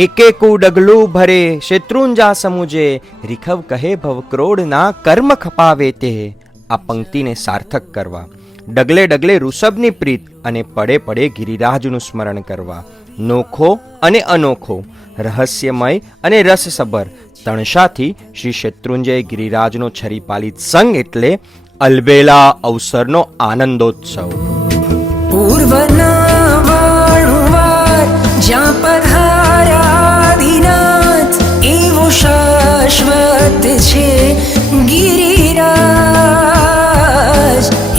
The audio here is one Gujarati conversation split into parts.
એકેકુ ડગલું ભરે શેત્રુંજા સમુજે, રીખવ કહે ભવક્રોડના કર્મ ખપાવે તે. આ પંક્તિને સાર્થક કરવા, ડગલે ડગલે ઋષભની પ્રીત અને પડે પડે ગિરિરાજનું સ્મરણ કરવા. નોખો અને અનોખો, રહસ્યમય અને રસસભર તણશાથી શ્રી શેત્રુંજય ગિરિરાજનો છરીપાલિત સંગ એટલે અલબેલા અવસરનો આનંદોત્સવ. પૂર્વના વાણુવાર જ્યાં પધાર્યાદિનાથ, એવો શાશ્વત છે ગિરિરાજ.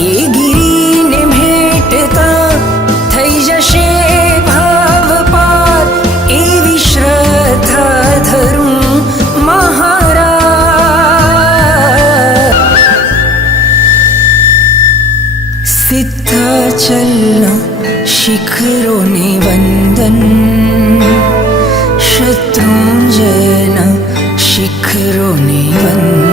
એ ગિરિને ભેટતા થઈ જશે ભાવ પાર, એવી શ્રદ્ધા ધરું મહારાજ. સિદ્ધાચલના શિખરોને વંદન, શત્રુંજયના શિખરોને વંદન.